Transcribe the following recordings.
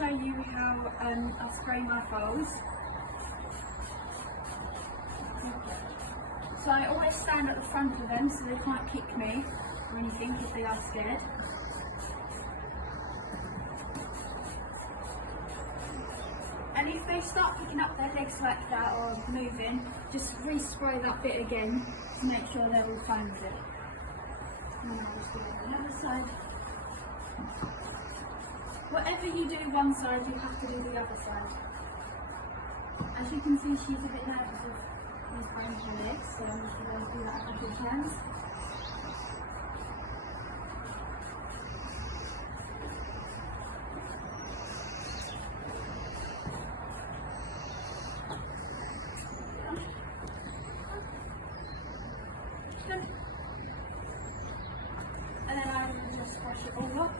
show you how I spray my foals. So I always stand at the front of them so they can't kick me or anything if they are scared. And if they start picking up their legs like that or moving, just re-spray that bit again to make sure they're all fine with it. And then I'll just do it on the other side. Whatever you do one side, you have to do the other side. As you can see, she's a bit nervous with these bones her legs, so I'm just going to do that a couple of times. And then I will just brush it all up.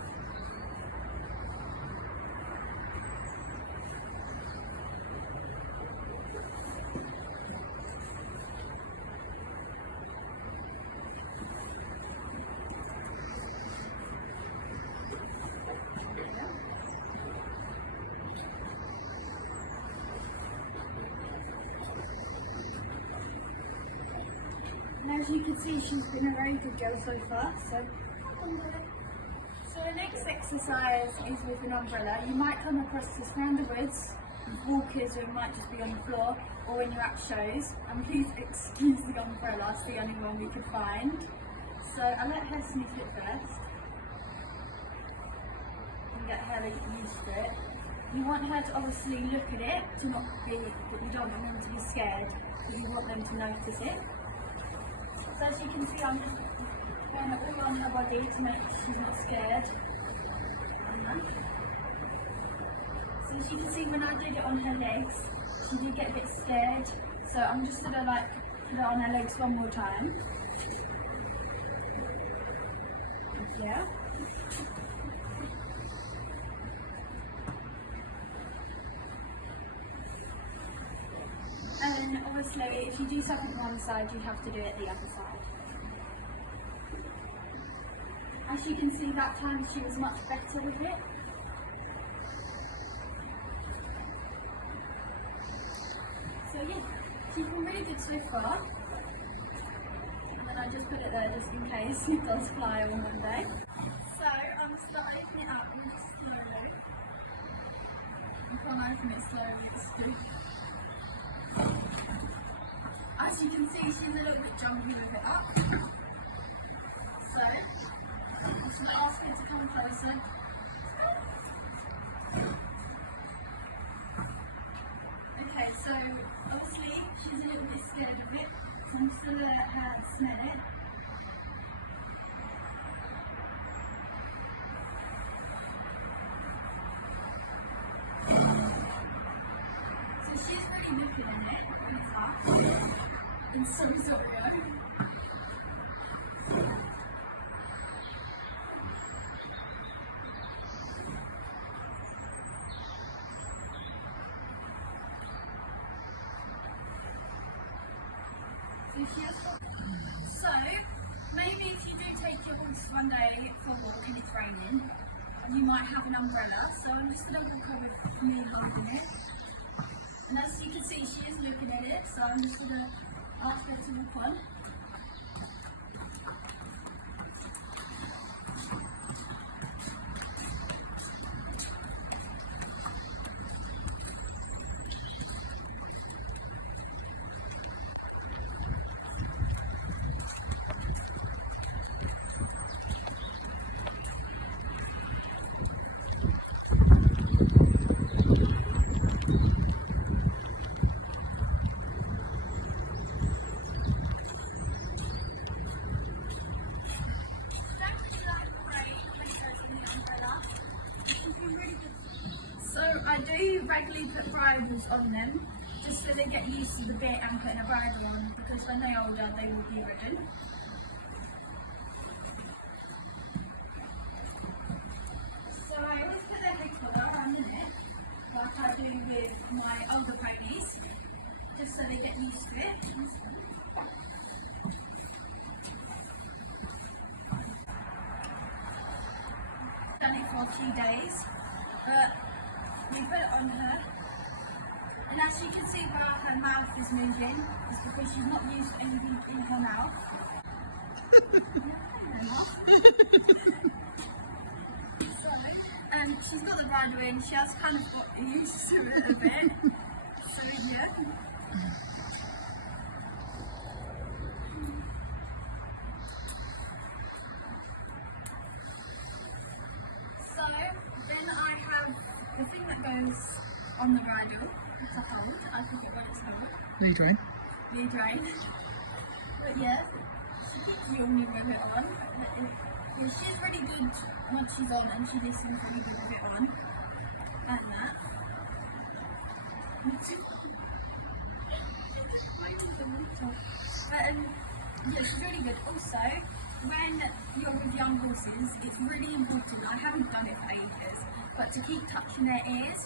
And as you can see, she's been a very good girl so far. So the next exercise is with an umbrella. You might come across this around the woods with walkers, or it might just be on the floor, or when you're at shows. And please excuse the umbrella, it's the only one we could find. So I let her sniff it first and get her used to it. You want her to obviously look at it, to not be, but you don't want them to be scared, because you want them to notice it. So as you can see, I'm just going all on her body to make sure she's not scared. So as you can see, when I did it on her legs, she did get a bit scared. So I'm just going to put it on her legs one more time. Yeah. And then obviously, if you do something on one side, you have to do it the other side. As you can see, that time she was much better with it. So yeah, she's been really good so far. And then I just put it there just in case it does fly on one day. So I'm just going to open it up and just slowly. You can't open it slowly, it's good. As you can see, she's a little bit jumpy with it up. So, I'm just going to ask her to come closer. Okay, so obviously she's a little bit scared of it, so I'm just going to let her smell it. So she's really looking at it, and it's up. And so sorry. So maybe if you do take your horse one day for a walk and it's raining, you might have an umbrella. So I'm just going to walk over with me holding it. And as you can see, she is looking at it, so I'm just going to ask her to walk on. So I do regularly put bridles on them, just so they get used to the bit and putting a bridle on, because when they're older they will be ridden. So I always put their head collar around the neck, like I do with my older ponies, just so they get used to it. Done it for a few days. we put it on her, and as you can see where her mouth is moving, it's because she's not used to anything in her mouth. So, she's got the bridle in, she has kind of got used to it a bit. So yeah. So then I have the thing that goes on the bridle. It's a hold. I forget what it's called. Lead rein. Lead rein. But yeah, she keeps yawning with it on. She's really good once she's on, and she listens really good with it on. And that. But yeah, she's really good. Also, when you're with young horses, it's really important. I haven't done it for ages, but to keep touching their ears.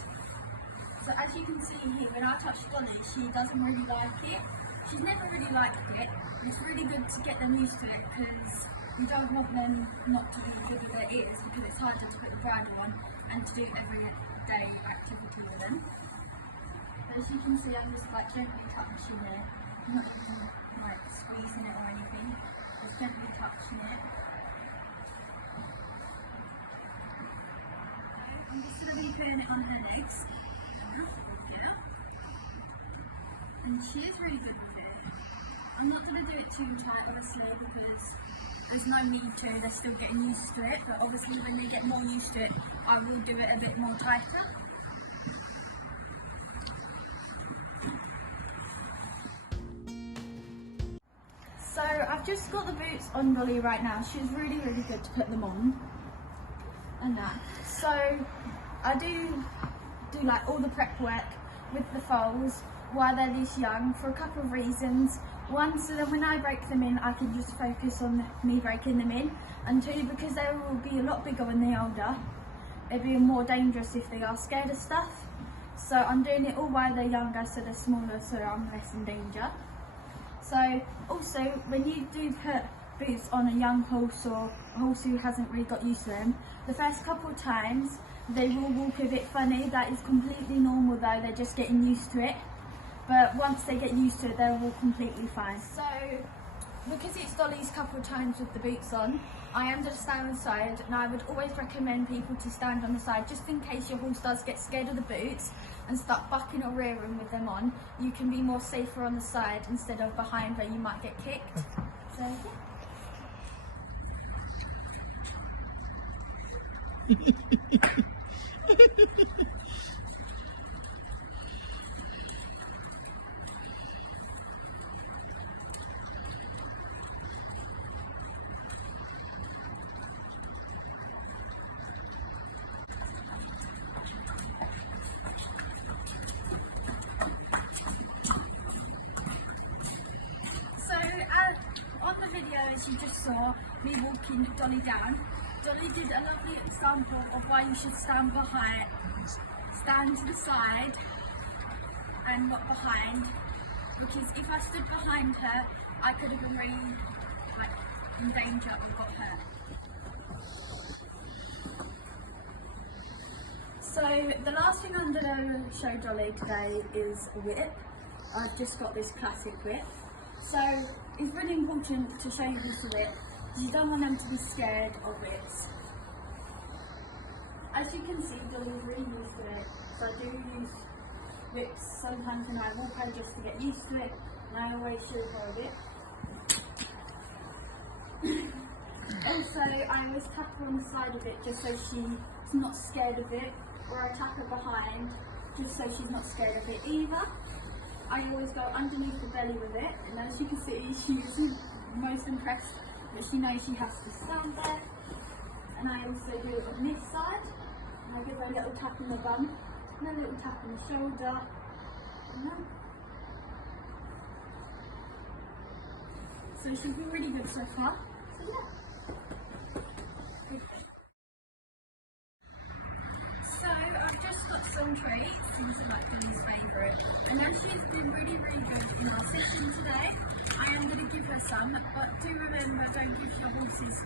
So as you can see here, when I touch Dolly, she doesn't really like it. She's never really liked it. It's really good to get them used to it because you don't want them not to jiggle their ears because it's harder to put the bridle on and to do everyday activity with them. As you can see, I'm just like gently touching it, not even like squeezing it or anything, just gently touching it. I'm just going to be putting it on her legs. Yeah. And she is really good with it. I'm not going to do it too tight obviously because there's no need to, they're still getting used to it, but obviously when they get more used to it, I will do it a bit more tighter. So I've just got the boots on Dolly right now. She's really good to put them on and that. So I do like all the prep work with the foals while they're this young for a couple of reasons. One, so that when I break them in, I can just focus on me breaking them in. And two, because they will be a lot bigger when they're older. They'll be more dangerous if they are scared of stuff. So I'm doing it all while they're younger, so they're smaller, so I'm less in danger. So also, when you do put boots on a young horse or a horse who hasn't really got used to them, the first couple of times they will walk a bit funny. That is completely normal though, they're just getting used to it. But once they get used to it, they'll walk completely fine. So, because it's Dolly's couple of times with the boots on, I am going to stand on the side, and I would always recommend people to stand on the side just in case your horse does get scared of the boots and start bucking or rearing with them on. You can be more safer on the side instead of behind where you might get kicked. So yeah. On the video, as you just saw, me walking Dolly down, Dolly did a lovely example of why you should stand to the side and not behind, because if I stood behind her, I could have been really in danger and got hurt. So the last thing I'm going to show Dolly today is a whip. I've just got this classic whip. So it's really important to show you this whip because you don't want them to be scared of whips. As you can see, Dolly's really used to it. So I do use whips sometimes when I walk her just to get used to it, and I always show her a whip. Also, I always tap her on the side of it just so she's not scared of it, or I tap her behind just so she's not scared of it either. I always go underneath the belly with it, and as you can see, she's most impressed that she knows she has to stand there. And I also do it on this side, and I give her a little tap on the bum, and a little tap on the shoulder, and that. So she'll be really good so far. So yeah. So I've just got some treats. also like Dolly's favourite. And as she's been really, really good in our session today, I am going to give her some. But do remember, don't give your horses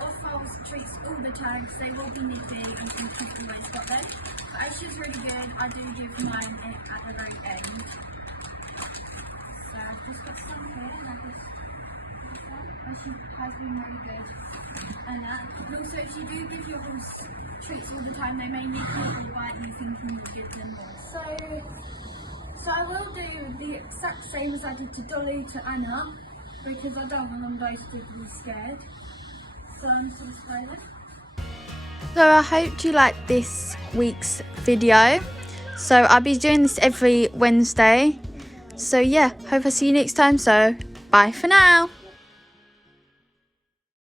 off-holes treats all the time because they will be nippy and you can always got them. But as she's really good, I do give mine at the very end. So I've just got some here and I've just and she has been really good and that. And also if you do give your horse treats all the time, they may nip you or bite you thinking you'll give them more. So I will do the exact same as I did to Dolly to Anna because I don't want them both to be scared. So I'm just going to spray this. So I hope you liked this week's video. So I'll be doing this every Wednesday. So yeah, hope I see you next time. So bye for now.